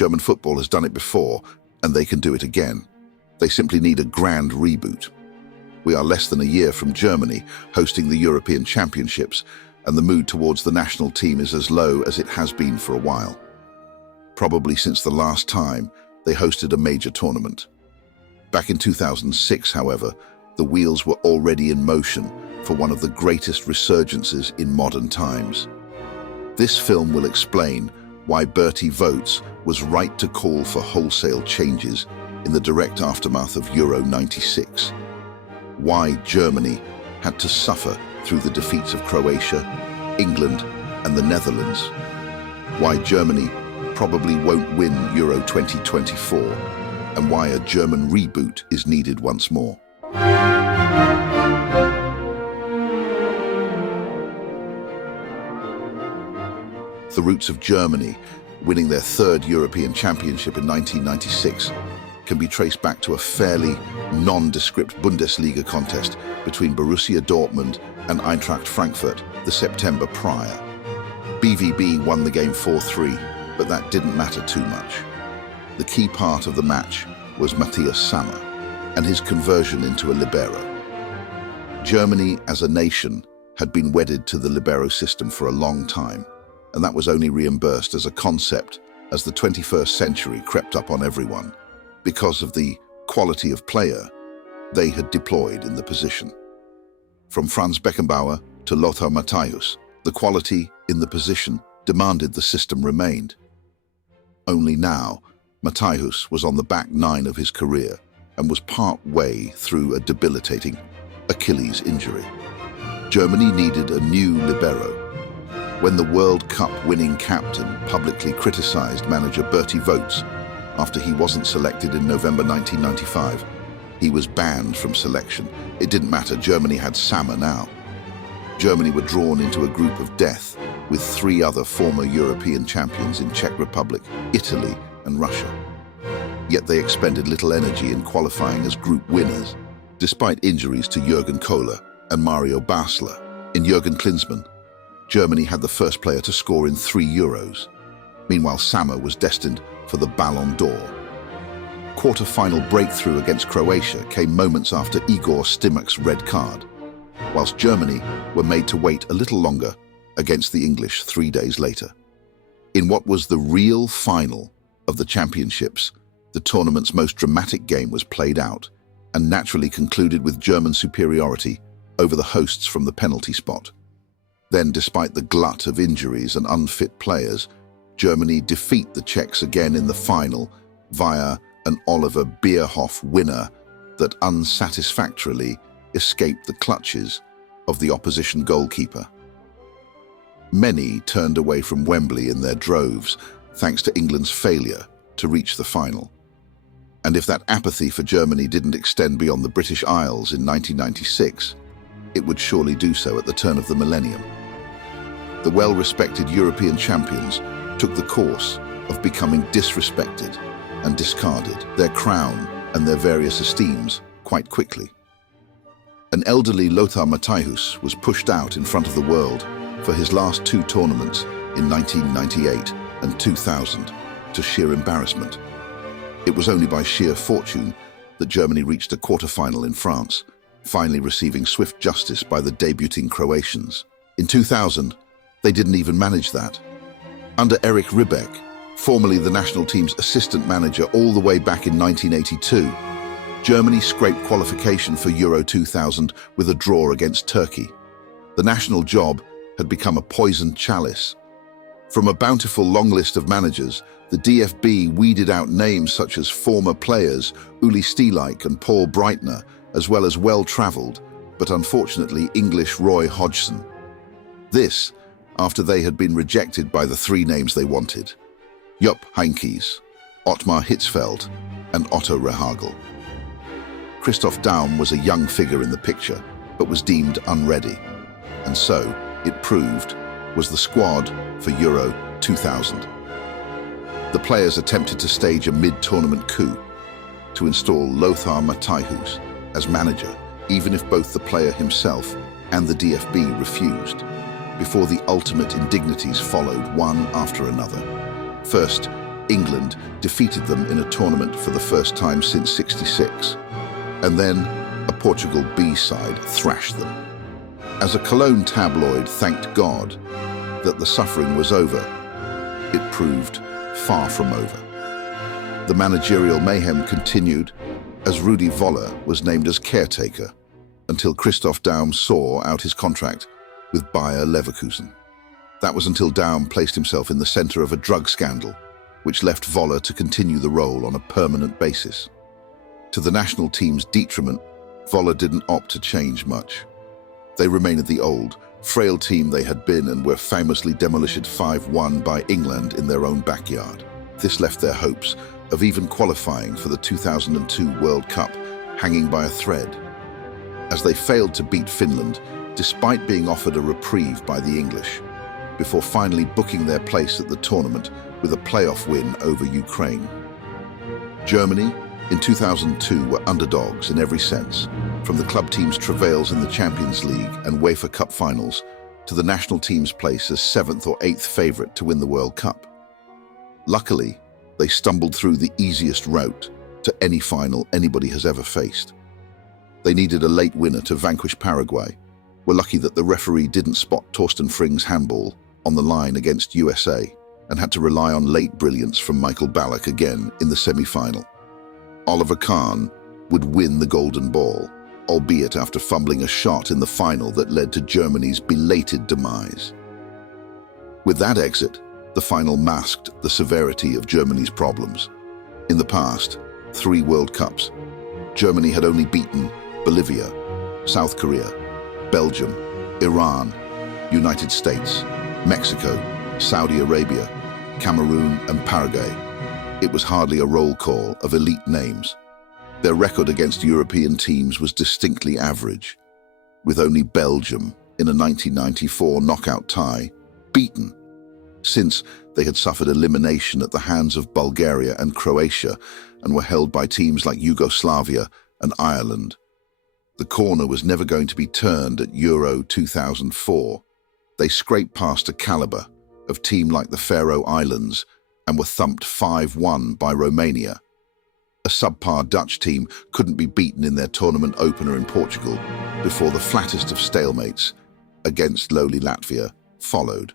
German football has done it before, and they can do it again. They simply need a grand reboot. We are less than a year from Germany hosting the European Championships, and the mood towards the national team is as low as it has been for a while. Probably since the last time they hosted a major tournament. Back in 2006, however, the wheels were already in motion for one of the greatest resurgences in modern times. This film will explain why Berti Vogts was right to call for wholesale changes in the direct aftermath of Euro '96. Why Germany had to suffer through the defeats of Croatia, England, and the Netherlands. Why Germany probably won't win Euro 2024, and why a German reboot is needed once more. The roots of Germany winning their third European Championship in 1996 can be traced back to a fairly nondescript Bundesliga contest between Borussia Dortmund and Eintracht Frankfurt the September prior. BVB won the game 4-3, but that didn't matter too much. The key part of the match was Matthias Sammer and his conversion into a libero. Germany as a nation had been wedded to the libero system for a long time, and that was only reimbursed as a concept as the 21st century crept up on everyone because of the quality of player they had deployed in the position. From Franz Beckenbauer to Lothar Matthäus, the quality in the position demanded the system remained. Only now, Matthäus was on the back nine of his career and was part way through a debilitating Achilles injury. Germany needed a new libero. When the World Cup winning captain publicly criticized manager Berti Vogts after he wasn't selected in November 1995, he was banned from selection. It didn't matter, Germany had Sammer now. Germany were drawn into a group of death with three other former European champions in Czech Republic, Italy, and Russia. Yet they expended little energy in qualifying as group winners, despite injuries to Jürgen Kohler and Mario Basler. In Jürgen Klinsmann, Germany had the first player to score in 3 Euros. Meanwhile, Sammer was destined for the Ballon d'Or. Quarter-final breakthrough against Croatia came moments after Igor Stimuk's red card, whilst Germany were made to wait a little longer against the English 3 days later. In what was the real final of the championships, the tournament's most dramatic game was played out and naturally concluded with German superiority over the hosts from the penalty spot. Then, despite the glut of injuries and unfit players, Germany defeat the Czechs again in the final via an Oliver Bierhoff winner that unsatisfactorily escaped the clutches of the opposition goalkeeper. Many turned away from Wembley in their droves thanks to England's failure to reach the final. And if that apathy for Germany didn't extend beyond the British Isles in 1996, it would surely do so at the turn of the millennium. The well-respected European champions took the course of becoming disrespected and discarded, their crown and their various esteems, quite quickly. An elderly Lothar Matthäus was pushed out in front of the world for his last 2 tournaments in 1998 and 2000 to sheer embarrassment. It was only by sheer fortune that Germany reached a quarter-final in France, finally receiving swift justice by the debuting Croatians. In 2000, they didn't even manage that. Under Erich Ribbeck, formerly the national team's assistant manager all the way back in 1982, Germany scraped qualification for Euro 2000 with a draw against Turkey. The national job had become a poisoned chalice. From a bountiful long list of managers, the DFB weeded out names such as former players Uli Stielike and Paul Breitner, as well as well-travelled, but unfortunately English Roy Hodgson. This, after they had been rejected by the 3 names they wanted: Jupp Heynckes, Ottmar Hitzfeld, and Otto Rehhagel. Christoph Daum was a young figure in the picture, but was deemed unready, and so, it proved, was the squad for Euro 2000. The players attempted to stage a mid-tournament coup to install Lothar Matthäus as manager, even if both the player himself and the DFB refused, before the ultimate indignities followed one after another. First, England defeated them in a tournament for the first time since '66. And then a Portugal B side thrashed them. As a Cologne tabloid thanked God that the suffering was over, it proved far from over. The managerial mayhem continued as Rudi Völler was named as caretaker until Christoph Daum saw out his contract with Bayer Leverkusen. That was until Daum placed himself in the center of a drug scandal, which left Völler to continue the role on a permanent basis. To the national team's detriment, Völler didn't opt to change much. They remained the old, frail team they had been and were famously demolished 5-1 by England in their own backyard. This left their hopes of even qualifying for the 2002 World Cup hanging by a thread, as they failed to beat Finland despite being offered a reprieve by the English, before finally booking their place at the tournament with a playoff win over Ukraine. Germany, in 2002, were underdogs in every sense, from the club team's travails in the Champions League and UEFA Cup finals to the national team's place as 7th or 8th favourite to win the World Cup. Luckily, they stumbled through the easiest route to any final anybody has ever faced. They needed a late winner to vanquish Paraguay, were lucky that the referee didn't spot Torsten Frings' handball on the line against USA, and had to rely on late brilliance from Michael Ballack again in the semi-final. Oliver Kahn would win the Golden Ball, albeit after fumbling a shot in the final that led to Germany's belated demise. With that exit, the final masked the severity of Germany's problems. In the past 3 World Cups, Germany had only beaten Bolivia, South Korea, Belgium, Iran, United States, Mexico, Saudi Arabia, Cameroon and Paraguay. It was hardly a roll call of elite names. Their record against European teams was distinctly average, with only Belgium, in a 1994 knockout tie, beaten, since they had suffered elimination at the hands of Bulgaria and Croatia and were held by teams like Yugoslavia and Ireland. The corner was never going to be turned at Euro 2004. They scraped past a caliber of team like the Faroe Islands and were thumped 5-1 by Romania. A subpar Dutch team couldn't be beaten in their tournament opener in Portugal before the flattest of stalemates against lowly Latvia followed.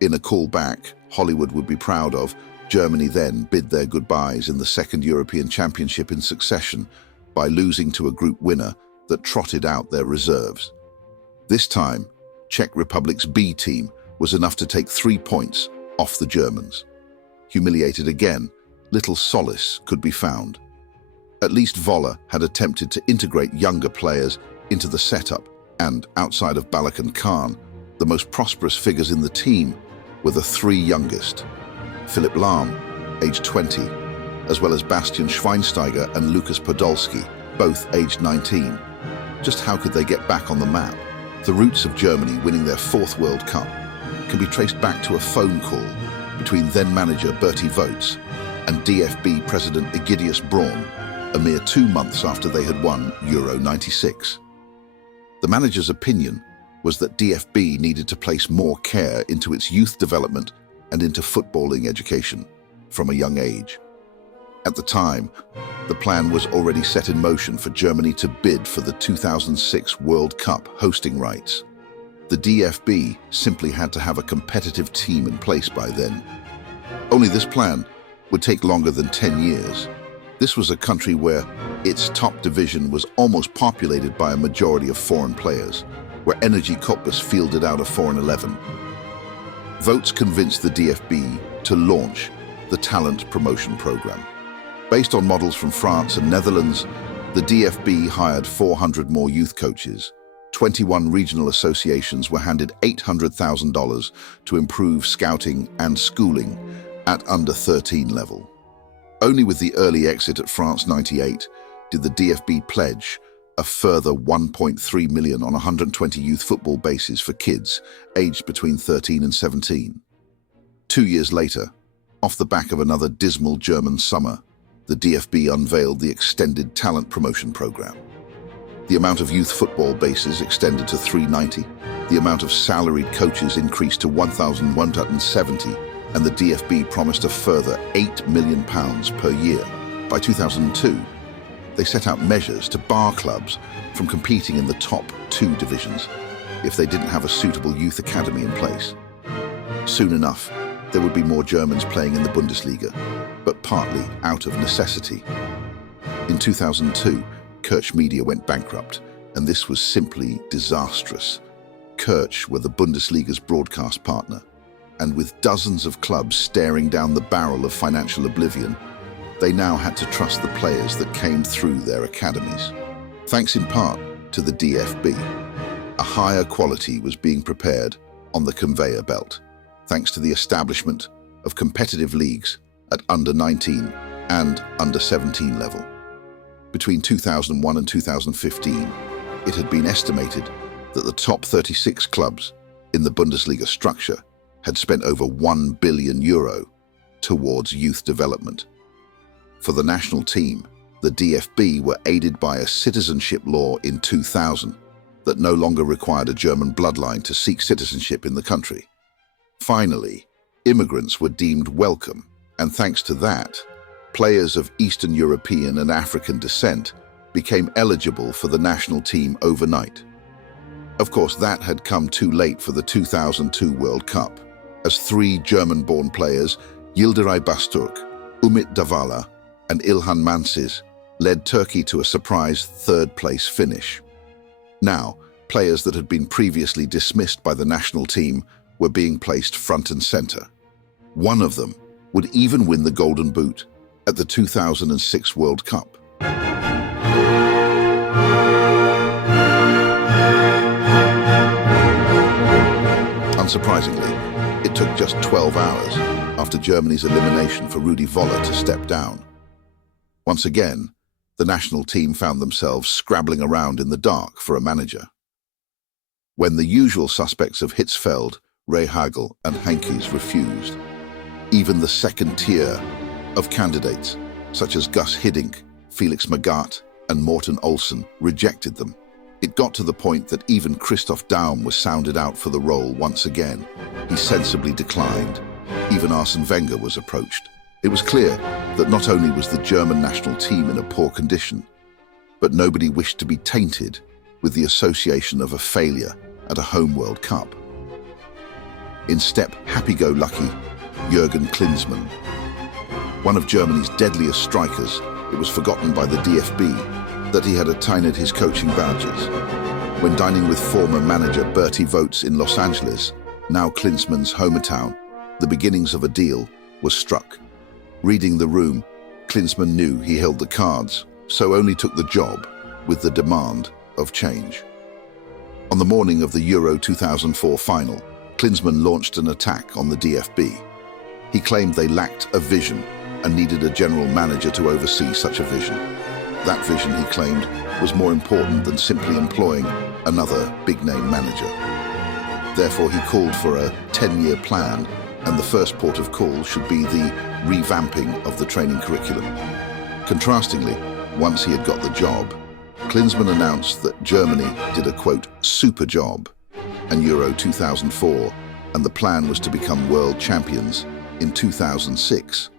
In a callback Hollywood would be proud of, Germany then bid their goodbyes in the second European Championship in succession by losing to a group winner that trotted out their reserves. This time, Czech Republic's B team was enough to take 3 points off the Germans. Humiliated again, little solace could be found. At least Völler had attempted to integrate younger players into the setup, and outside of Ballack and Kahn, the most prosperous figures in the team were the 3 youngest. Philipp Lahm, aged 20, as well as Bastian Schweinsteiger and Lukas Podolski, both aged 19. Just how could they get back on the map? The roots of Germany winning their 4th World Cup can be traced back to a phone call between then-manager Berti Vogts and DFB President Egidius Braun, a mere 2 months after they had won Euro '96. The manager's opinion was that DFB needed to place more care into its youth development and into footballing education from a young age. At the time, the plan was already set in motion for Germany to bid for the 2006 World Cup hosting rights. The DFB simply had to have a competitive team in place by then. Only this plan would take longer than 10 years. This was a country where its top division was almost populated by a majority of foreign players, where Energy Cottbus fielded out a foreign 11. Votes convinced the DFB to launch the talent promotion program. Based on models from France and Netherlands, the DFB hired 400 more youth coaches. 21 regional associations were handed $800,000 to improve scouting and schooling at under 13 level. Only with the early exit at France '98 did the DFB pledge a further $1.3 million on 120 youth football bases for kids aged between 13 and 17. 2 years later, off the back of another dismal German summer, the DFB unveiled the extended talent promotion program. The amount of youth football bases extended to 390, the amount of salaried coaches increased to 1,170, and the DFB promised a further £8 million per year. By 2002, they set out measures to bar clubs from competing in the top two divisions if they didn't have a suitable youth academy in place. Soon enough, there would be more Germans playing in the Bundesliga, but partly out of necessity. In 2002, Kirch Media went bankrupt, and this was simply disastrous. Kirch were the Bundesliga's broadcast partner, and with dozens of clubs staring down the barrel of financial oblivion, they now had to trust the players that came through their academies. Thanks in part to the DFB, a higher quality was being prepared on the conveyor belt, thanks to the establishment of competitive leagues at under-19 and under-17 level. Between 2001 and 2015, it had been estimated that the top 36 clubs in the Bundesliga structure had spent over €1 billion towards youth development. For the national team, the DFB were aided by a citizenship law in 2000 that no longer required a German bloodline to seek citizenship in the country. Finally, immigrants were deemed welcome, and thanks to that, players of Eastern European and African descent became eligible for the national team overnight. Of course, that had come too late for the 2002 World Cup, as three German-born players, Yildiray Basturk, Umit Davala, and Ilhan Mansiz, led Turkey to a surprise third-place finish. Now, players that had been previously dismissed by the national team were being placed front and center. One of them would even win the Golden Boot at the 2006 World Cup. Unsurprisingly, it took just 12 hours after Germany's elimination for Rudi Völler to step down. Once again, the national team found themselves scrabbling around in the dark for a manager. When the usual suspects of Hitzfeld, Rehagel and Heynckes refused, even the second tier of candidates, such as Gus Hiddink, Felix Magath and Morten Olsen, rejected them. It got to the point that even Christoph Daum was sounded out for the role once again. He sensibly declined. Even Arsene Wenger was approached. It was clear that not only was the German national team in a poor condition, but nobody wished to be tainted with the association of a failure at a home World Cup. In stepped happy-go-lucky Jürgen Klinsmann. One of Germany's deadliest strikers, it was forgotten by the DFB that he had attained his coaching badges. When dining with former manager Berti Vogts in Los Angeles, now Klinsmann's hometown, the beginnings of a deal were struck. Reading the room, Klinsmann knew he held the cards, so only took the job with the demand of change. On the morning of the Euro 2004 final, Klinsmann launched an attack on the DFB. He claimed they lacked a vision and needed a general manager to oversee such a vision. That vision, he claimed, was more important than simply employing another big-name manager. Therefore, he called for a 10-year plan, and the first port of call should be the revamping of the training curriculum. Contrastingly, once he had got the job, Klinsmann announced that Germany did a, quote, super job in Euro 2004, and the plan was to become world champions in 2006.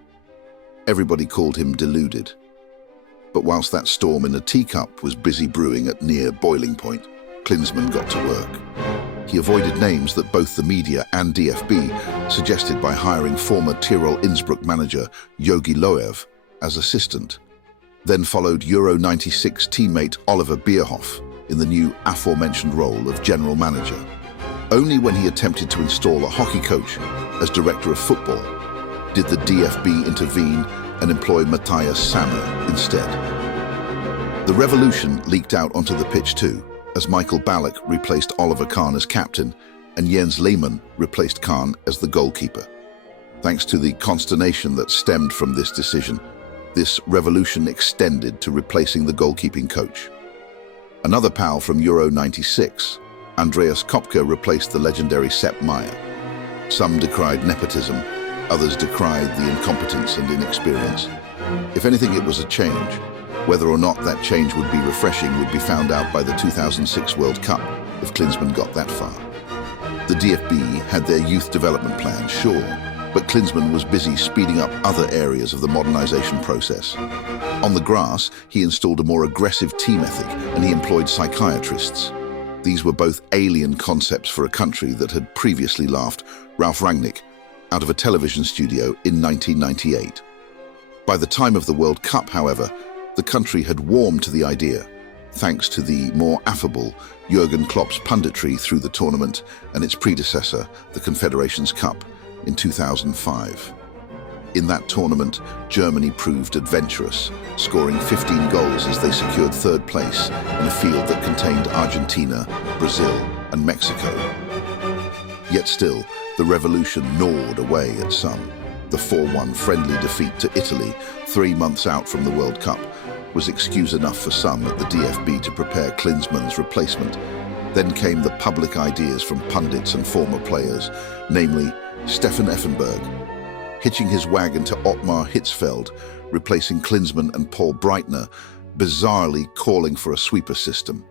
Everybody called him deluded. But whilst that storm in a teacup was busy brewing at near boiling point, Klinsmann got to work. He avoided names that both the media and DFB suggested by hiring former Tirol Innsbruck manager Jogi Löw as assistant. Then followed Euro 96 teammate Oliver Bierhoff in the new aforementioned role of general manager. Only when he attempted to install a hockey coach as director of football did the DFB intervene and employ Matthias Sammer instead. The revolution leaked out onto the pitch too, as Michael Ballack replaced Oliver Kahn as captain and Jens Lehmann replaced Kahn as the goalkeeper. Thanks to the consternation that stemmed from this decision, this revolution extended to replacing the goalkeeping coach. Another pal from Euro 96, Andreas Kopke, replaced the legendary Sepp Maier. Some decried nepotism, others decried the incompetence and inexperience. If anything, it was a change. Whether or not that change would be refreshing would be found out by the 2006 World Cup, if Klinsmann got that far. The DFB had their youth development plan, sure, But Klinsmann was busy speeding up other areas of the modernization process. On the grass, he installed a more aggressive team ethic, and he employed psychiatrists. These were both alien concepts for a country that had previously laughed Ralf Rangnick out of a television studio in 1998. By the time of the World Cup, however, the country had warmed to the idea, thanks to the more affable Jurgen Klopp's punditry through the tournament and its predecessor, the Confederations Cup, in 2005. In that tournament, Germany proved adventurous, scoring 15 goals as they secured third place in a field that contained Argentina, Brazil, and Mexico. Yet still, the revolution gnawed away at some. The 4-1 friendly defeat to Italy, 3 months out from the World Cup, was excuse enough for some at the DFB to prepare Klinsmann's replacement. Then came the public ideas from pundits and former players, namely Stefan Effenberg, hitching his wagon to Ottmar Hitzfeld, replacing Klinsmann, and Paul Breitner, bizarrely calling for a sweeper system.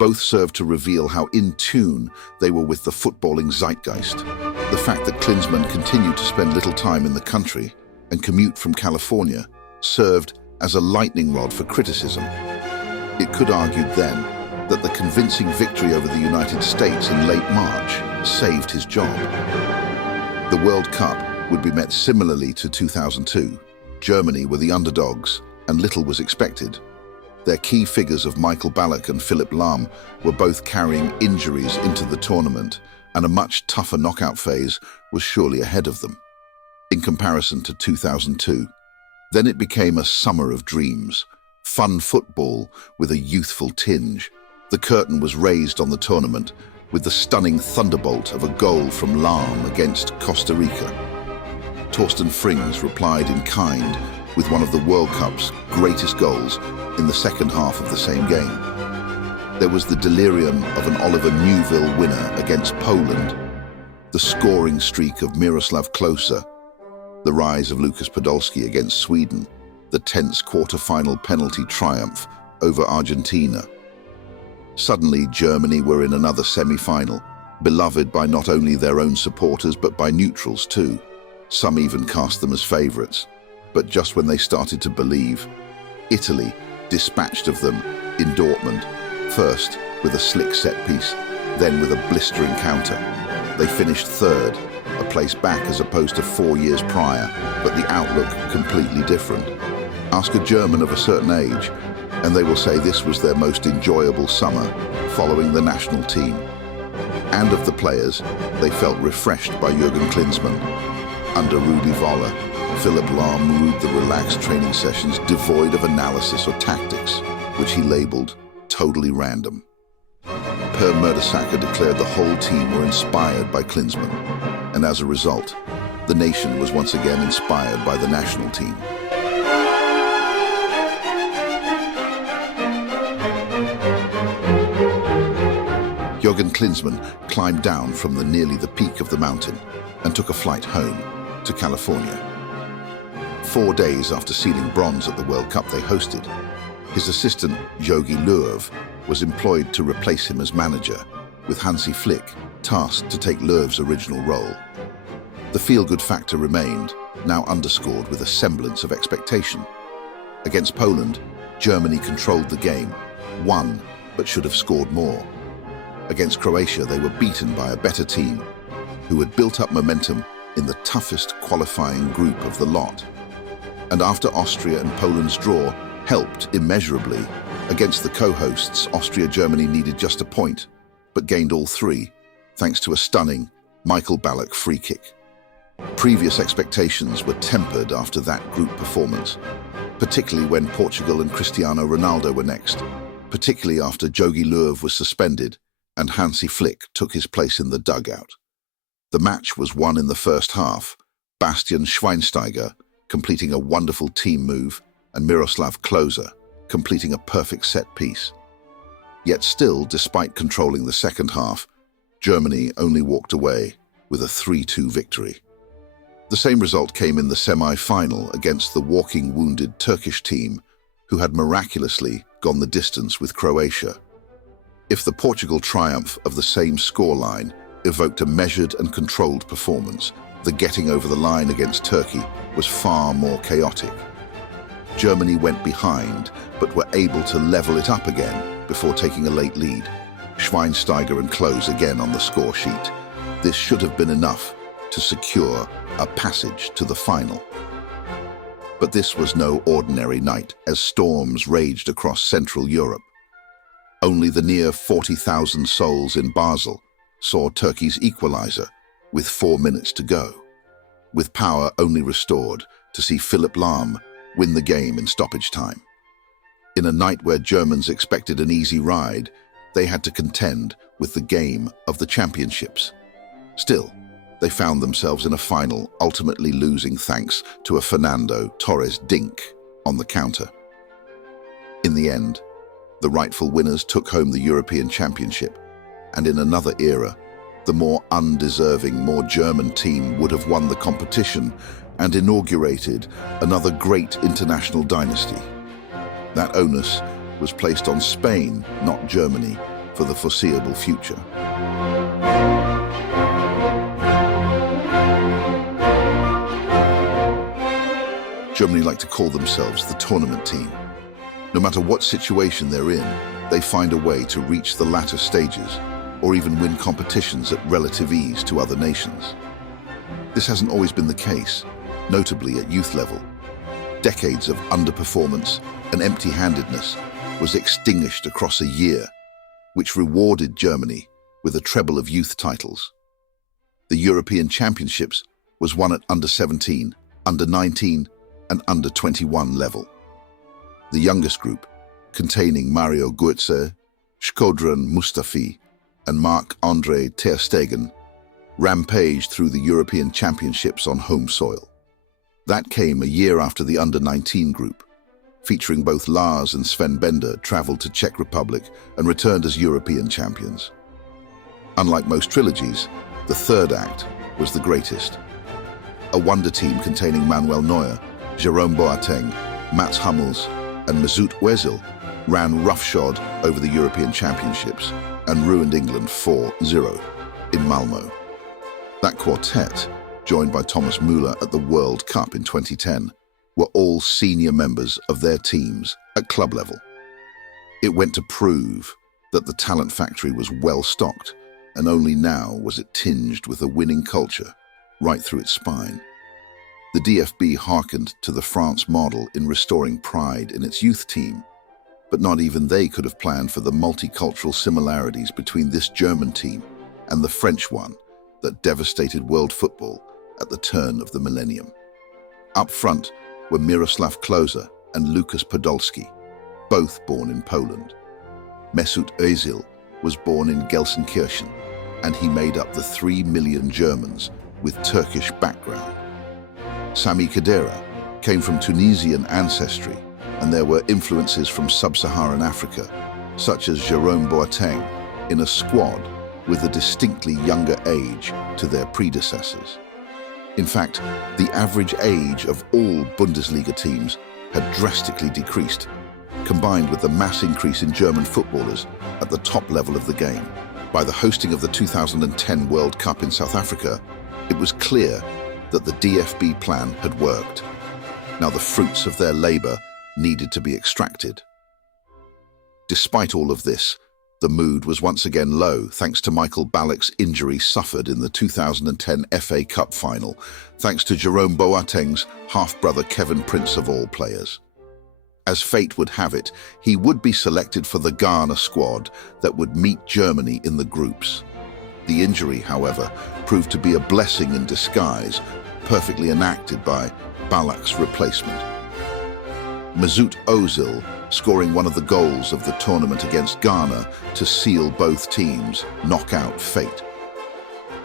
Both served to reveal how in tune they were with the footballing zeitgeist. The fact that Klinsmann continued to spend little time in the country and commute from California served as a lightning rod for criticism. It could argue then that the convincing victory over the United States in late March saved his job. The World Cup would be met similarly to 2002. Germany were the underdogs, and little was expected. Their key figures of Michael Ballack and Philipp Lahm were both carrying injuries into the tournament, and a much tougher knockout phase was surely ahead of them. In comparison to 2002, then it became a summer of dreams, fun football with a youthful tinge. The curtain was raised on the tournament with the stunning thunderbolt of a goal from Lahm against Costa Rica. Torsten Frings replied in kind with one of the World Cup's greatest goals in the second half of the same game. There was the delirium of an Oliver Neuville winner against Poland, the scoring streak of Miroslav Klose, the rise of Lukas Podolski against Sweden, the tense quarter-final penalty triumph over Argentina. Suddenly, Germany were in another semi-final, beloved by not only their own supporters but by neutrals too. Some even cast them as favourites. But just when they started to believe, Italy dispatched of them in Dortmund, first with a slick set piece, then with a blistering counter. They finished third, a place back as opposed to 4 years prior, but the outlook completely different. Ask a German of a certain age, and they will say this was their most enjoyable summer following the national team. And of the players, they felt refreshed by Jurgen Klinsmann. Under Rudi Völler, Philipp Lahm ruled the relaxed training sessions devoid of analysis or tactics, which he labelled totally random. Per Mertesacker declared the whole team were inspired by Klinsmann, and as a result, the nation was once again inspired by the national team. Jurgen Klinsmann climbed down from nearly the peak of the mountain and took a flight home to California. 4 days after sealing bronze at the World Cup they hosted, his assistant Jogi Löw was employed to replace him as manager, with Hansi Flick tasked to take Löw's original role. The feel-good factor remained, now underscored with a semblance of expectation. Against Poland, Germany controlled the game, won, but should have scored more. Against Croatia, they were beaten by a better team, who had built up momentum in the toughest qualifying group of the lot. And after Austria and Poland's draw helped immeasurably, against the co-hosts, Austria-Germany needed just a point, but gained all 3, thanks to a stunning Michael Ballack free kick. Previous expectations were tempered after that group performance, particularly when Portugal and Cristiano Ronaldo were next, particularly after Jogi Löw was suspended and Hansi Flick took his place in the dugout. The match was won in the first half, Bastian Schweinsteiger completing a wonderful team move and Miroslav Klose completing a perfect set piece. Yet still, despite controlling the second half, Germany only walked away with a 3-2 victory. The same result came in the semi-final against the walking wounded Turkish team, who had miraculously gone the distance with Croatia. If the Portugal triumph of the same scoreline evoked a measured and controlled performance, the getting over the line against Turkey was far more chaotic. Germany went behind, but were able to level it up again before taking a late lead. Schweinsteiger and Klose again on the score sheet. This should have been enough to secure a passage to the final. But this was no ordinary night, as storms raged across Central Europe. Only the near 40,000 souls in Basel saw Turkey's equalizer with 4 minutes to go, with power only restored to see Philipp Lahm win the game in stoppage time. In a night where Germans expected an easy ride, they had to contend with the game of the championships. Still, they found themselves in a final, ultimately losing thanks to a Fernando Torres dink on the counter. In the end, the rightful winners took home the European Championship, and in another era, the more undeserving, more German team would have won the competition and inaugurated another great international dynasty. That onus was placed on Spain, not Germany, for the foreseeable future. Germany like to call themselves the tournament team. No matter what situation they're in, they find a way to reach the latter stages, or even win competitions at relative ease to other nations. This hasn't always been the case, notably at youth level. Decades of underperformance and empty-handedness was extinguished across a year, which rewarded Germany with a treble of youth titles. The European Championships was won at under-17, under-19, and under-21 level. The youngest group, containing Mario Götze, Shkodran Mustafi, and Marc-Andre ter Stegen, rampaged through the European Championships on home soil. That came a year after the under-19 group, featuring both Lars and Sven Bender, traveled to Czech Republic and returned as European champions. Unlike most trilogies, the third act was the greatest. A wonder team containing Manuel Neuer, Jerome Boateng, Mats Hummels, and Mesut Özil ran roughshod over the European Championships and ruined England 4-0 in Malmö. That quartet, joined by Thomas Müller at the World Cup in 2010, were all senior members of their teams at club level. It went to prove that the talent factory was well stocked, and only now was it tinged with a winning culture right through its spine. The DFB hearkened to the France model in restoring pride in its youth team, but not even they could have planned for the multicultural similarities between this German team and the French one that devastated world football at the turn of the millennium. Up front were Miroslav Klose and Lukas Podolski, both born in Poland. Mesut Özil was born in Gelsenkirchen, and he made up the 3 million Germans with Turkish background. Sami Khedira came from Tunisian ancestry, and there were influences from sub-Saharan Africa, such as Jerome Boateng, in a squad with a distinctly younger age to their predecessors. In fact, the average age of all Bundesliga teams had drastically decreased, combined with the mass increase in German footballers at the top level of the game. By the hosting of the 2010 World Cup in South Africa, it was clear that the DFB plan had worked. Now the fruits of their labor needed to be extracted. Despite all of this, the mood was once again low thanks to Michael Ballack's injury suffered in the 2010 FA Cup final, thanks to Jerome Boateng's half-brother Kevin Prince of all players. As fate would have it, he would be selected for the Ghana squad that would meet Germany in the groups. The injury, however, proved to be a blessing in disguise, perfectly enacted by Ballack's replacement. Mesut Özil scoring one of the goals of the tournament against Ghana to seal both teams' knockout fate.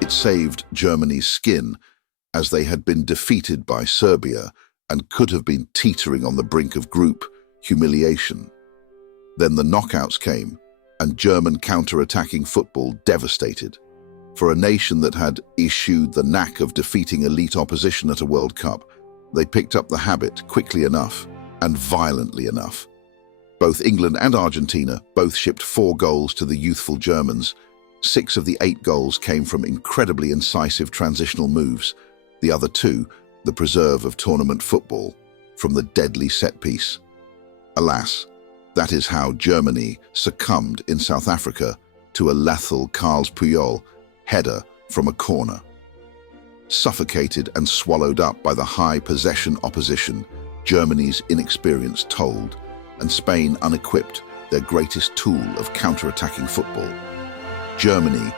It saved Germany's skin, as they had been defeated by Serbia and could have been teetering on the brink of group humiliation. Then the knockouts came, and German counter-attacking football devastated. For a nation that had eschewed the knack of defeating elite opposition at a World Cup, they picked up the habit quickly enough and violently enough. Both England and Argentina both shipped 4 goals to the youthful Germans. 6 of the 8 goals came from incredibly incisive transitional moves, The other two, the preserve of tournament football from the deadly set piece. Alas, that is how Germany succumbed in South Africa to a lethal Carles Puyol header from a corner. Suffocated and swallowed up by the high possession opposition, Germany's inexperience told, and Spain unequipped their greatest tool of counter-attacking football. Germany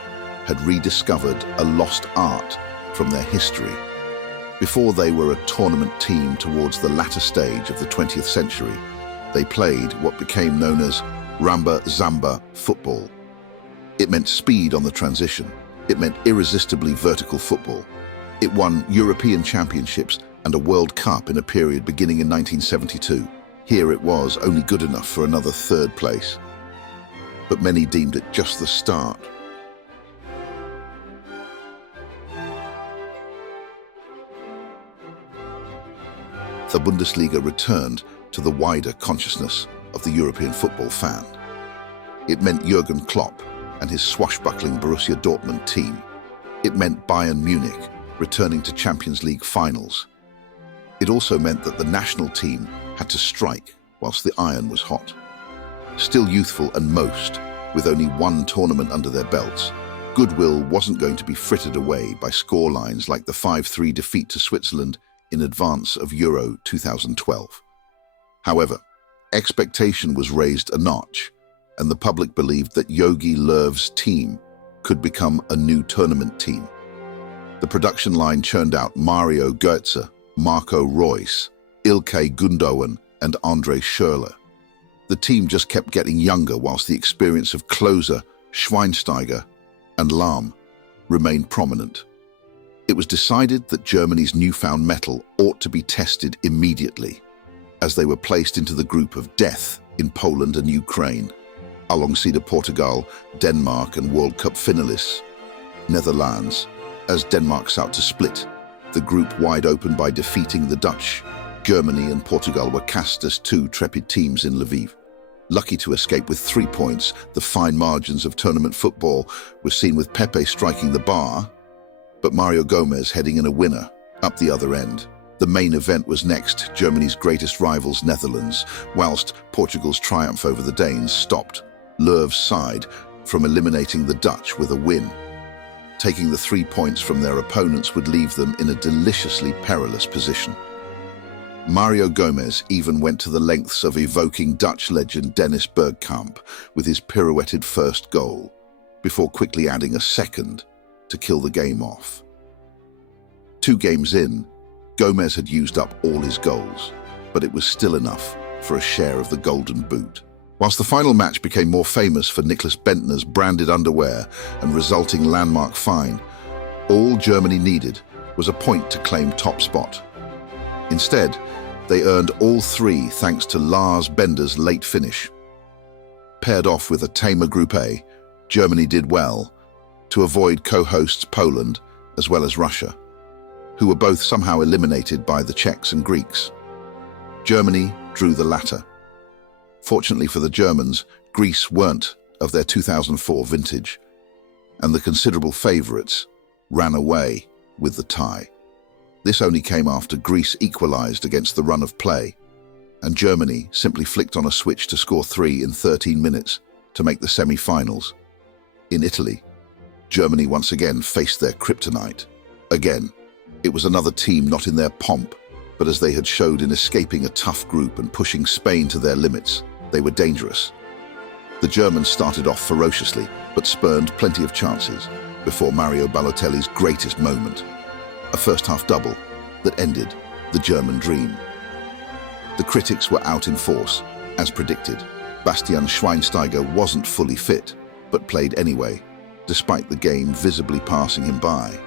had rediscovered a lost art from their history. Before they were a tournament team towards the latter stage of the 20th century, they played what became known as Ramba Zamba football. It meant speed on the transition. It meant irresistibly vertical football. It won European championships and a World Cup in a period beginning in 1972. Here it was only good enough for another third place. But many deemed it just the start. The Bundesliga returned to the wider consciousness of the European football fan. It meant Jurgen Klopp and his swashbuckling Borussia Dortmund team. It meant Bayern Munich returning to Champions League finals. It also meant that the national team had to strike whilst the iron was hot. Still youthful and most, with only one tournament under their belts, goodwill wasn't going to be frittered away by scorelines like the 5-3 defeat to Switzerland in advance of Euro 2012. However, expectation was raised a notch, and the public believed that Jogi Löw's team could become a new tournament team. The production line churned out Mario Götze, Marco Reus, Ilkay Gundogan, and Andre Schürrle. The team just kept getting younger whilst the experience of Klose, Schweinsteiger, and Lahm remained prominent. It was decided that Germany's newfound mettle ought to be tested immediately, as they were placed into the group of death in Poland and Ukraine, alongside Portugal, Denmark, and World Cup finalists. Netherlands, as Denmark sought to split the group wide open by defeating the Dutch. Germany and Portugal were cast as two trepid teams in Lviv. Lucky to escape with 3 points, the fine margins of tournament football were seen with Pepe striking the bar, but Mario Gomez heading in a winner up the other end. The main event was next, Germany's greatest rivals, Netherlands, whilst Portugal's triumph over the Danes stopped Löw's side from eliminating the Dutch with a win. Taking the 3 points from their opponents would leave them in a deliciously perilous position. Mario Gomez even went to the lengths of evoking Dutch legend Dennis Bergkamp with his pirouetted first goal, before quickly adding a second to kill the game off. 2 games in, Gomez had used up all his goals, but it was still enough for a share of the Golden Boot. Whilst the final match became more famous for Nicklas Bendtner's branded underwear and resulting landmark fine, all Germany needed was a point to claim top spot. Instead, they earned all 3 thanks to Lars Bender's late finish. Paired off with a tamer Group A, Germany did well to avoid co-hosts Poland as well as Russia, who were both somehow eliminated by the Czechs and Greeks. Germany drew the latter. Fortunately for the Germans, Greece weren't of their 2004 vintage, and the considerable favourites ran away with the tie. This only came after Greece equalised against the run of play, and Germany simply flicked on a switch to score 3 in 13 minutes to make the semi-finals. In Italy, Germany once again faced their kryptonite. Again, it was another team not in their pomp, but as they had showed in escaping a tough group and pushing Spain to their limits, they were dangerous. The Germans started off ferociously, but spurned plenty of chances before Mario Balotelli's greatest moment, a first-half double that ended the German dream. The critics were out in force, as predicted. Bastian Schweinsteiger wasn't fully fit, but played anyway, despite the game visibly passing him by.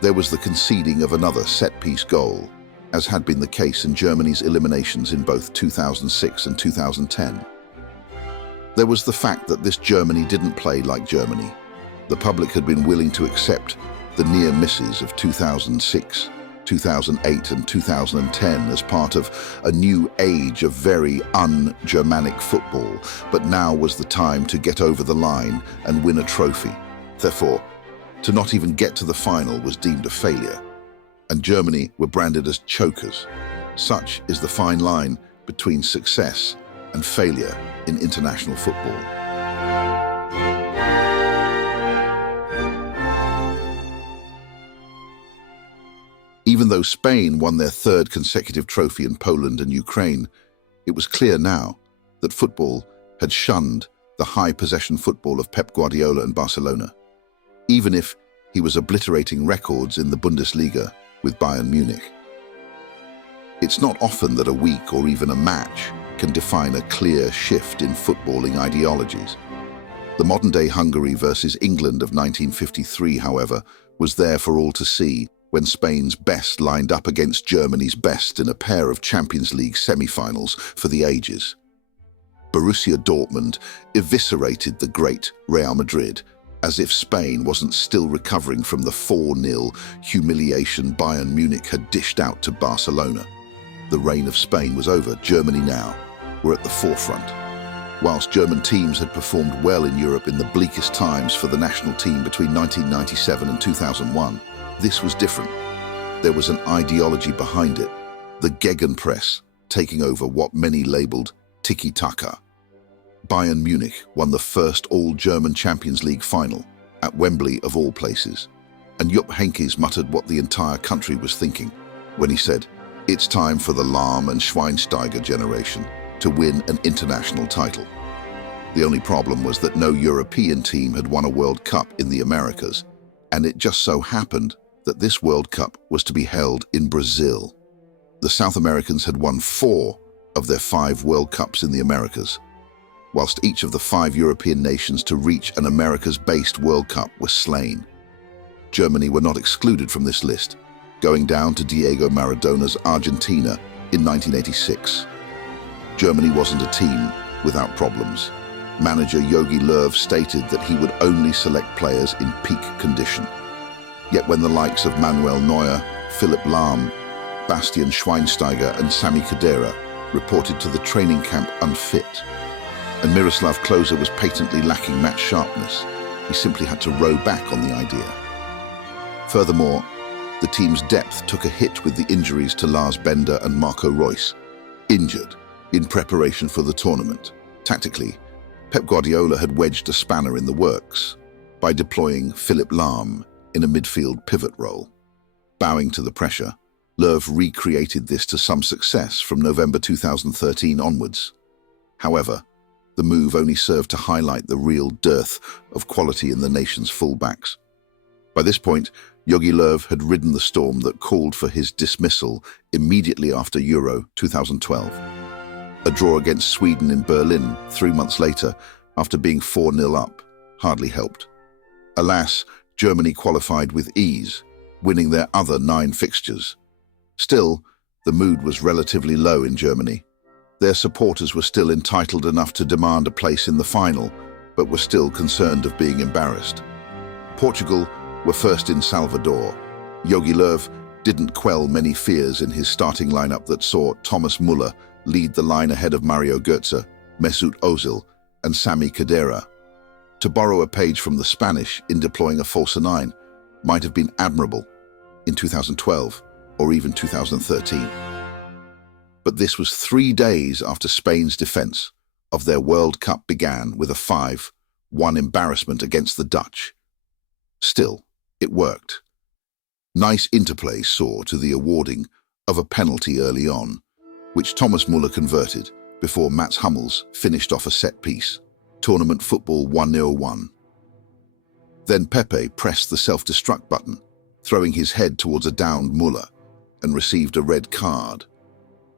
There was the conceding of another set-piece goal, as had been the case in Germany's eliminations in both 2006 and 2010. There was the fact that this Germany didn't play like Germany. The public had been willing to accept the near misses of 2006, 2008 and 2010 as part of a new age of very un-Germanic football, but now was the time to get over the line and win a trophy. Therefore, to not even get to the final was deemed a failure. and Germany were branded as chokers. Such is the fine line between success and failure in international football. Even though Spain won their third consecutive trophy in Poland and Ukraine, it was clear now that football had shunned the high-possession football of Pep Guardiola and Barcelona, even if he was obliterating records in the Bundesliga with Bayern Munich. It's not often that a week or even a match can define a clear shift in footballing ideologies. The modern-day Hungary versus England of 1953, however, was there for all to see when Spain's best lined up against Germany's best in a pair of Champions League semi-finals for the ages. Borussia Dortmund eviscerated the great Real Madrid, as if Spain wasn't still recovering from the 4-0 humiliation Bayern Munich had dished out to Barcelona. The reign of Spain was over. Germany now were at the forefront. Whilst German teams had performed well in Europe in the bleakest times for the national team between 1997 and 2001, this was different. There was an ideology behind it, the Gegenpress taking over what many labelled tiki-taka. Bayern Munich won the first all-German Champions League final at Wembley of all places, and Jupp Heynckes muttered what the entire country was thinking when he said, "It's time for the Lahm and Schweinsteiger generation to win an international title." The only problem was that no European team had won a World Cup in the Americas, and it just so happened that this World Cup was to be held in Brazil. The South Americans had won 4 of their 5 World Cups in the Americas, whilst each of the 5 European nations to reach an Americas-based World Cup was slain. Germany were not excluded from this list, going down to Diego Maradona's Argentina in 1986. Germany wasn't a team without problems. Manager Jogi Löw stated that he would only select players in peak condition. Yet when the likes of Manuel Neuer, Philipp Lahm, Bastian Schweinsteiger and Sami Khedira reported to the training camp unfit, and Miroslav Klose was patently lacking match sharpness, he simply had to row back on the idea. Furthermore, the team's depth took a hit with the injuries to Lars Bender and Marco Reus, injured in preparation for the tournament. Tactically, Pep Guardiola had wedged a spanner in the works by deploying Philipp Lahm in a midfield pivot role. Bowing to the pressure, Löw recreated this to some success from November 2013 onwards. However, the move only served to highlight the real dearth of quality in the nation's fullbacks. By this point, Jogi Löw had ridden the storm that called for his dismissal immediately after Euro 2012. A draw against Sweden in Berlin 3 months later, after being 4-0 up, hardly helped. Alas, Germany qualified with ease, winning their other 9 fixtures. Still, the mood was relatively low in Germany. Their supporters were still entitled enough to demand a place in the final, but were still concerned of being embarrassed. Portugal were first in Salvador. Jogi Löw didn't quell many fears in his starting lineup that saw Thomas Müller lead the line ahead of Mario Götze, Mesut Ozil and Sami Khedira. To borrow a page from the Spanish in deploying a false 9 might have been admirable in 2012 or even 2013. But this was 3 days after Spain's defence of their World Cup began with a 5-1 embarrassment against the Dutch. Still, it worked. Nice interplay saw to the awarding of a penalty early on, which Thomas Müller converted before Mats Hummels finished off a set-piece. Tournament football 1-0-1. Then Pepe pressed the self-destruct button, throwing his head towards a downed Müller, and received a red card.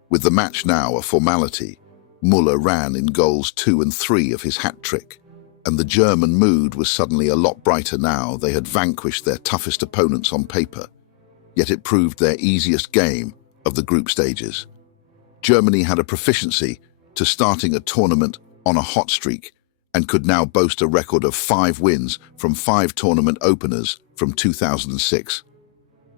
With the match now a formality, Müller ran in goals 2 and 3 of his hat-trick, and the German mood was suddenly a lot brighter now they had vanquished their toughest opponents on paper, yet it proved their easiest game of the group stages. Germany had a proficiency to starting a tournament on a hot streak and could now boast a record of 5 wins from 5 tournament openers from 2006.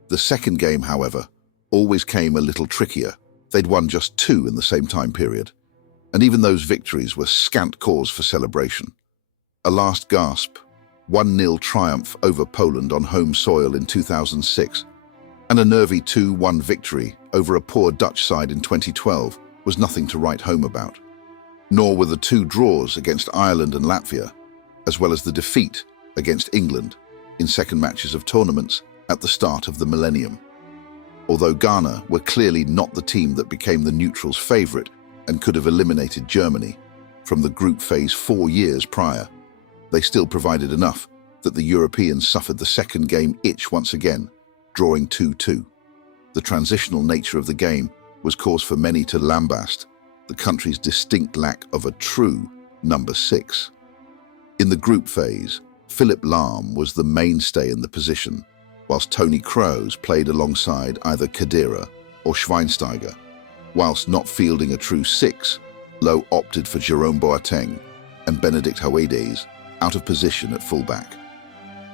The second game, however, always came a little trickier. They'd won just 2 in the same time period, and even those victories were scant cause for celebration. A last gasp, 1-0 triumph over Poland on home soil in 2006 And a nervy 2-1 victory over a poor Dutch side in 2012 was nothing to write home about. Nor were the 2 draws against Ireland and Latvia, as well as the defeat against England in second matches of tournaments at the start of the millennium. Although Ghana were clearly not the team that became the neutrals' favourite and could have eliminated Germany from the group phase 4 years prior, they still provided enough that the Europeans suffered the second game itch once again, drawing 2-2. The transitional nature of the game was cause for many to lambast the country's distinct lack of a true number 6. In the group phase, Philipp Lahm was the mainstay in the position, whilst Toni Kroos played alongside either Khedira or Schweinsteiger. Whilst not fielding a true 6, Lowe opted for Jerome Boateng and Benedict Höwedes out of position at fullback.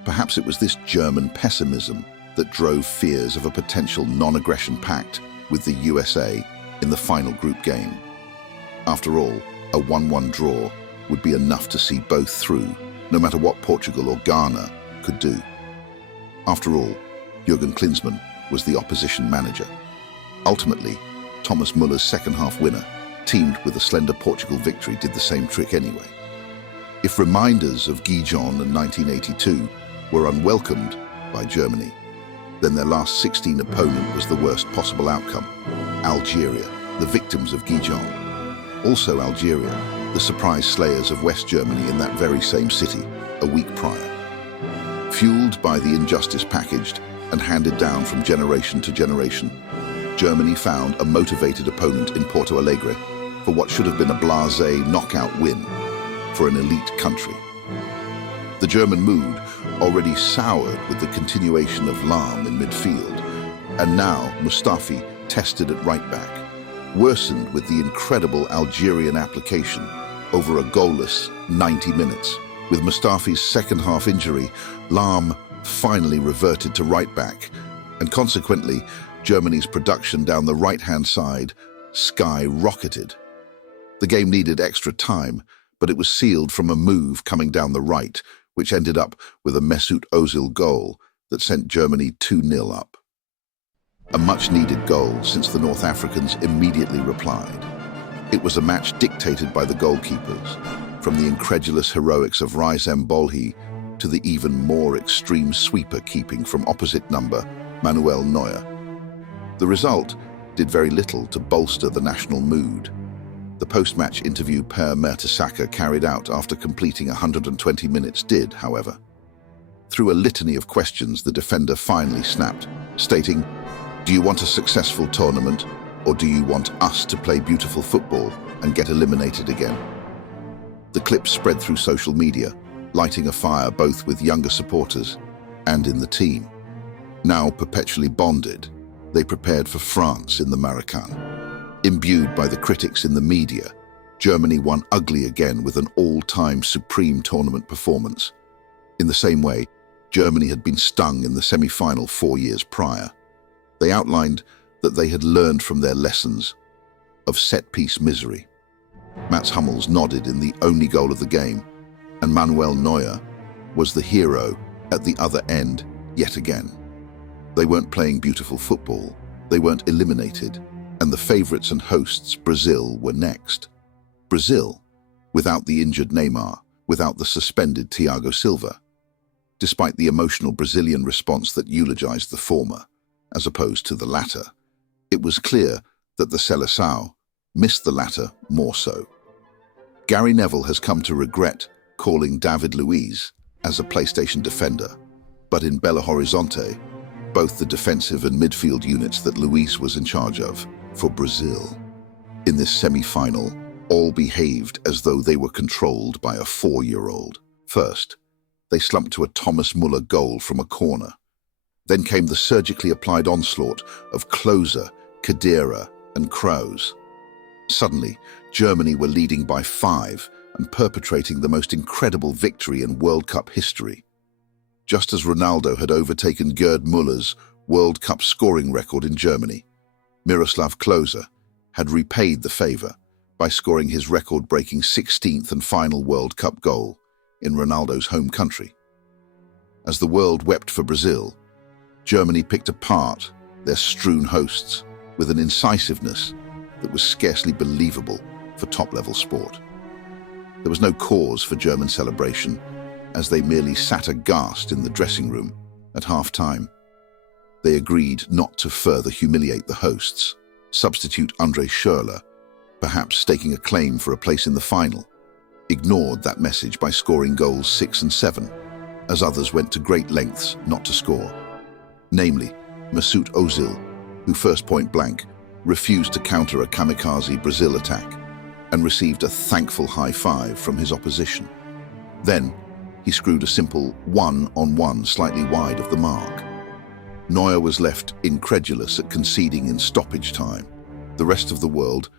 Perhaps it was this German pessimism that drove fears of a potential non-aggression pact with the USA in the final group game. After all, a 1-1 draw would be enough to see both through, no matter what Portugal or Ghana could do. After all, Jürgen Klinsmann was the opposition manager. Ultimately, Thomas Muller's second-half winner, teamed with a slender Portugal victory, did the same trick anyway. If reminders of Gijon and 1982 were unwelcomed by Germany, then their last 16 opponent was the worst possible outcome: Algeria, the victims of Gijon. Also Algeria, the surprise slayers of West Germany in that very same city a week prior. Fueled by the injustice packaged and handed down from generation to generation, Germany found a motivated opponent in Porto Alegre for what should have been a blasé knockout win for an elite country. The German mood already soured with the continuation of Lahm in midfield, and now Mustafi tested at right back, worsened with the incredible Algerian application over a goalless 90 minutes. With Mustafi's second-half injury, Lahm finally reverted to right back, and consequently, Germany's production down the right-hand side skyrocketed. The game needed extra time, but it was sealed from a move coming down the right, which ended up with a Mesut Ozil goal that sent Germany 2-0 up. A much-needed goal, since the North Africans immediately replied. It was a match dictated by the goalkeepers, from the incredulous heroics of Rizem Bolhi to the even more extreme sweeper-keeping from opposite number Manuel Neuer. The result did very little to bolster the national mood. The post-match interview Per Mertesacker carried out after completing 120 minutes did, however. Through a litany of questions, the defender finally snapped, stating, "Do you want a successful tournament, or do you want us to play beautiful football and get eliminated again?" The clip spread through social media, lighting a fire both with younger supporters and in the team. Now perpetually bonded, they prepared for France in the Maracan. Imbued by the critics in the media, Germany won ugly again with an all-time supreme tournament performance. In the same way, Germany had been stung in the semi-final 4 years prior. They outlined that they had learned from their lessons of set-piece misery. Mats Hummels nodded in the only goal of the game, and Manuel Neuer was the hero at the other end yet again. They weren't playing beautiful football, they weren't eliminated, and the favourites and hosts, Brazil, were next. Brazil, without the injured Neymar, without the suspended Thiago Silva. Despite the emotional Brazilian response that eulogised the former, as opposed to the latter, it was clear that the Seleção missed the latter more so. Gary Neville has come to regret calling David Luiz as a PlayStation defender, but in Belo Horizonte, both the defensive and midfield units that Luiz was in charge of for Brazil. In this semi-final, all behaved as though they were controlled by a 4-year-old. First, they slumped to a Thomas Muller goal from a corner. Then came the surgically applied onslaught of Klose, Khedira, and Kroos. Suddenly, Germany were leading by 5 and perpetrating the most incredible victory in World Cup history. Just as Ronaldo had overtaken Gerd Muller's World Cup scoring record in Germany, Miroslav Klose had repaid the favour by scoring his record-breaking 16th and final World Cup goal in Ronaldo's home country. As the world wept for Brazil, Germany picked apart their strewn hosts with an incisiveness that was scarcely believable for top-level sport. There was no cause for German celebration, as they merely sat aghast in the dressing room at half-time. They agreed not to further humiliate the hosts. Substitute Andre Schürrle, perhaps staking a claim for a place in the final, ignored that message by scoring goals 6 and 7, as others went to great lengths not to score. Namely, Mesut Ozil, who first point blank refused to counter a kamikaze Brazil attack and received a thankful high five from his opposition. Then, he screwed a simple 1-on-1 slightly wide of the mark. Neuer was left incredulous at conceding in stoppage time. The rest of the world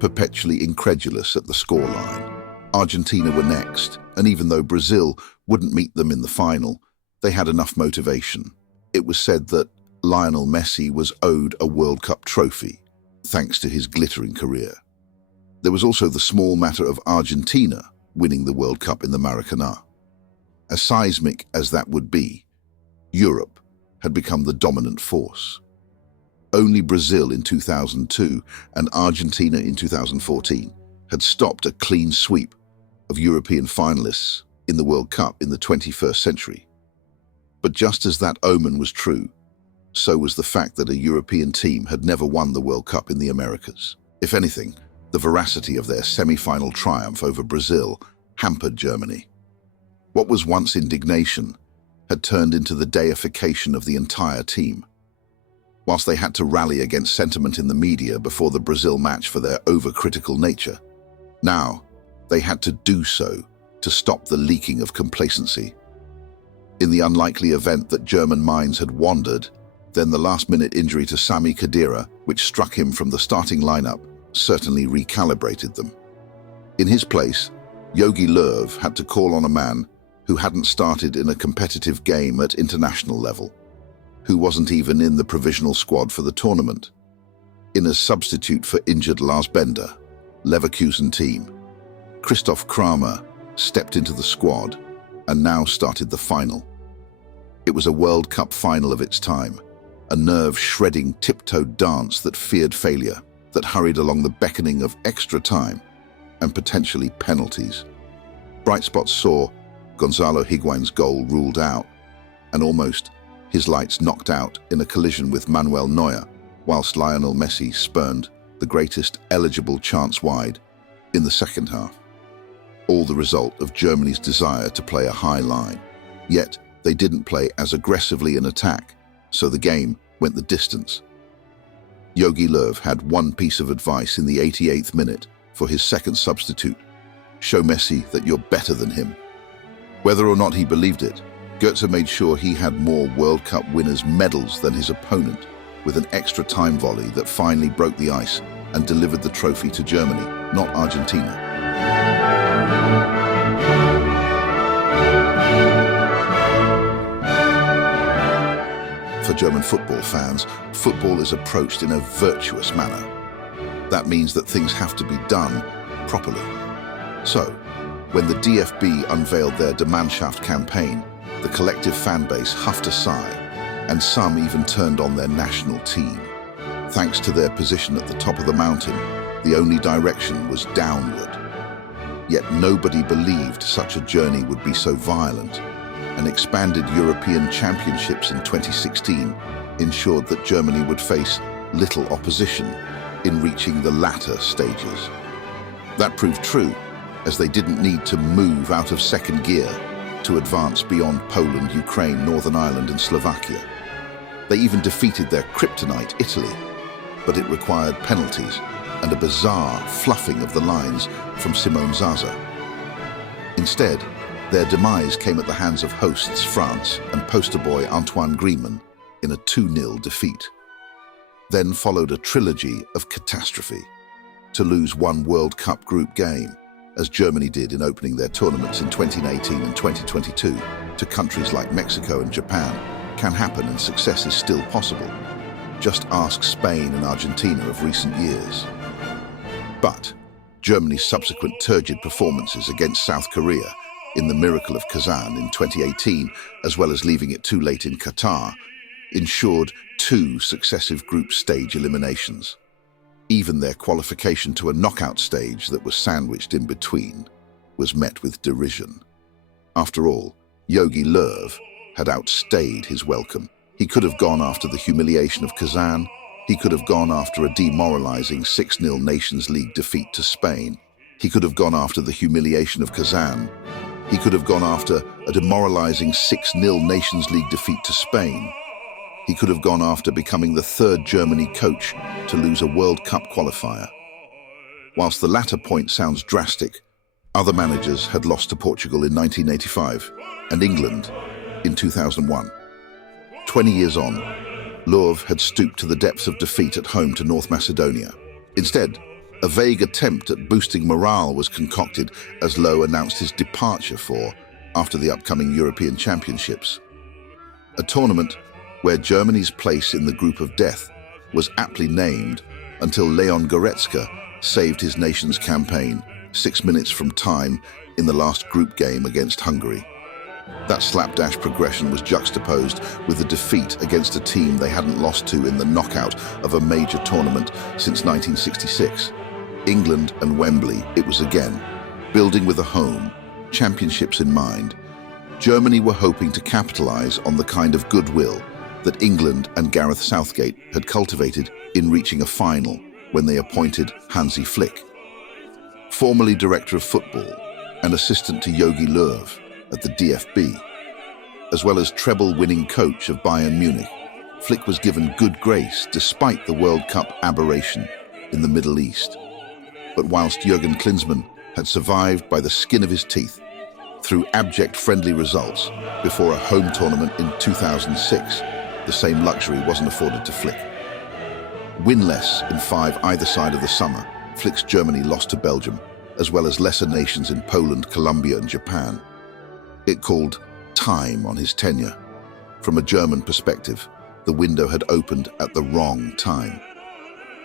perpetually incredulous at the scoreline. Argentina were next, and even though Brazil wouldn't meet them in the final, they had enough motivation. It was said that Lionel Messi was owed a World Cup trophy, thanks to his glittering career. There was also the small matter of Argentina winning the World Cup in the Maracanã. As seismic as that would be, Europe had become the dominant force. Only Brazil in 2002 and Argentina in 2014 had stopped a clean sweep of European finalists in the World Cup in the 21st century. But just as that omen was true, so was the fact that a European team had never won the World Cup in the Americas. If anything, the veracity of their semi-final triumph over Brazil hampered Germany. What was once indignation had turned into the deification of the entire team. Whilst they had to rally against sentiment in the media before the Brazil match for their overcritical nature, now they had to do so to stop the leaking of complacency. In the unlikely event that German minds had wandered, then the last-minute injury to Sami Khedira, which struck him from the starting lineup, certainly recalibrated them. In his place, Jogi Löw had to call on a man who hadn't started in a competitive game at international level, who wasn't even in the provisional squad for the tournament. In as substitute for injured Lars Bender, Leverkusen team, Christoph Kramer stepped into the squad and now started the final. It was a World Cup final of its time, a nerve-shredding tiptoed dance that feared failure, that hurried along the beckoning of extra time and potentially penalties. Bright spots saw Gonzalo Higuain's goal ruled out, and almost his lights knocked out in a collision with Manuel Neuer, whilst Lionel Messi spurned the greatest eligible chance wide in the second half. All the result of Germany's desire to play a high line. Yet, they didn't play as aggressively in attack, so the game went the distance. Jogi Löw had one piece of advice in the 88th minute for his second substitute: show Messi that you're better than him. Whether or not he believed it, Götze made sure he had more World Cup winners' medals than his opponent, with an extra time volley that finally broke the ice and delivered the trophy to Germany, not Argentina. For German football fans, football is approached in a virtuous manner. That means that things have to be done properly. So, when the DFB unveiled their Die Mannschaft campaign, the collective fan base huffed a sigh, and some even turned on their national team. Thanks to their position at the top of the mountain, the only direction was downward. Yet nobody believed such a journey would be so violent, and expanded European Championships in 2016 ensured that Germany would face little opposition in reaching the latter stages. That proved true, as they didn't need to move out of second gear to advance beyond Poland, Ukraine, Northern Ireland and Slovakia. They even defeated their kryptonite, Italy, but it required penalties and a bizarre fluffing of the lines from Simone Zaza. Instead, their demise came at the hands of hosts France and poster boy Antoine Griezmann in a 2-0 defeat. Then followed a trilogy of catastrophe: to lose one World Cup group game, as Germany did in opening their tournaments in 2018 and 2022, to countries like Mexico and Japan, can happen and success is still possible. Just ask Spain and Argentina of recent years. But Germany's subsequent turgid performances against South Korea in the Miracle of Kazan in 2018, as well as leaving it too late in Qatar, ensured 2 successive group stage eliminations. Even their qualification to a knockout stage that was sandwiched in between was met with derision. After all, Jogi Löw had outstayed his welcome. He could have gone after the humiliation of Kazan. He could have gone after a demoralizing 6-0 Nations League defeat to Spain. He could have gone after the humiliation of Kazan. He could have gone after a demoralizing 6-0 Nations League defeat to Spain. He could have gone after becoming the 3rd Germany coach to lose a World Cup qualifier. Whilst the latter point sounds drastic, other managers had lost to Portugal in 1985 and England in 2001. 20 years on, Löw had stooped to the depths of defeat at home to North Macedonia. Instead, a vague attempt at boosting morale was concocted as Löw announced his departure after the upcoming European Championships. A tournament where Germany's place in the group of death was aptly named until Leon Goretzka saved his nation's campaign 6 minutes from time in the last group game against Hungary. That slapdash progression was juxtaposed with a defeat against a team they hadn't lost to in the knockout of a major tournament since 1966. England and Wembley, it was again. Building with a home, championships in mind, Germany were hoping to capitalize on the kind of goodwill that England and Gareth Southgate had cultivated in reaching a final when they appointed Hansi Flick. Formerly director of football and assistant to Jogi Löw at the DFB, as well as treble-winning coach of Bayern Munich, Flick was given good grace despite the World Cup aberration in the Middle East. But whilst Jurgen Klinsmann had survived by the skin of his teeth through abject friendly results before a home tournament in 2006, the same luxury wasn't afforded to Flick. Winless in 5 either side of the summer, Flick's Germany lost to Belgium, as well as lesser nations in Poland, Colombia and Japan. It called time on his tenure. From a German perspective, the window had opened at the wrong time.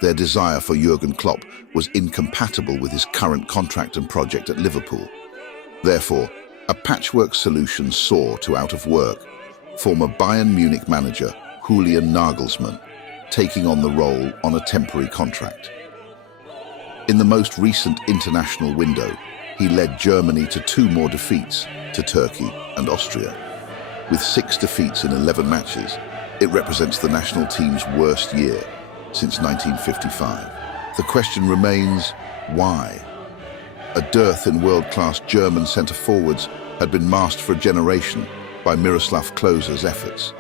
Their desire for Jurgen Klopp was incompatible with his current contract and project at Liverpool. Therefore, a patchwork solution saw to out of work former Bayern Munich manager Julian Nagelsmann, taking on the role on a temporary contract. In the most recent international window, he led Germany to 2 more defeats to Turkey and Austria. With 6 defeats in 11 matches, it represents the national team's worst year since 1955. The question remains, why? A dearth in world-class German centre-forwards had been masked for a generation by Miroslav Klose's efforts.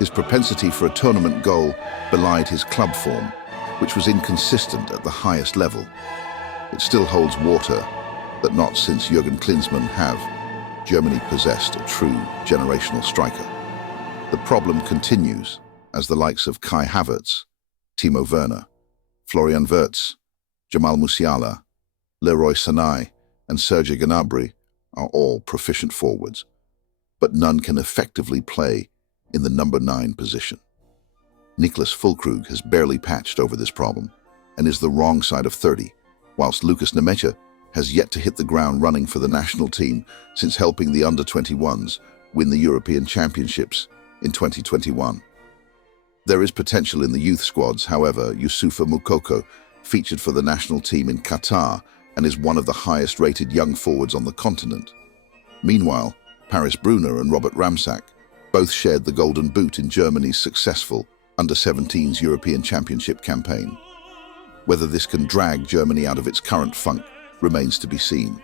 His propensity for a tournament goal belied his club form, which was inconsistent at the highest level. It still holds water that not since Jurgen Klinsmann have Germany possessed a true generational striker. The problem continues as the likes of Kai Havertz, Timo Werner, Florian Wirtz, Jamal Musiala, Leroy Sané and Serge Gnabry are all proficient forwards, but none can effectively play in the number 9 position. Niklas Füllkrug has barely patched over this problem and is the wrong side of 30, whilst Lucas Nemecha has yet to hit the ground running for the national team since helping the under-21s win the European Championships in 2021. There is potential in the youth squads, however. Youssoufa Moukoko featured for the national team in Qatar and is one of the highest-rated young forwards on the continent. Meanwhile, Paris Brunner and Robert Ramsack both shared the Golden Boot in Germany's successful Under-17s European Championship campaign. Whether this can drag Germany out of its current funk remains to be seen.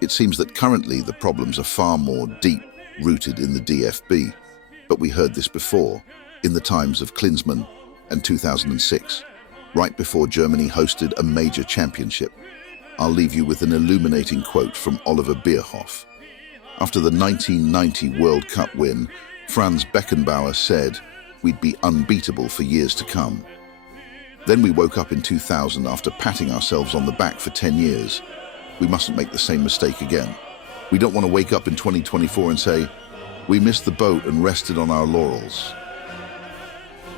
It seems that currently the problems are far more deep-rooted in the DFB, but we heard this before, in the times of Klinsmann and 2006, right before Germany hosted a major championship. I'll leave you with an illuminating quote from Oliver Bierhoff. After the 1990 World Cup win, Franz Beckenbauer said, "We'd be unbeatable for years to come." Then we woke up in 2000 after patting ourselves on the back for 10 years. We mustn't make the same mistake again. We don't want to wake up in 2024 and say, "We missed the boat and rested on our laurels."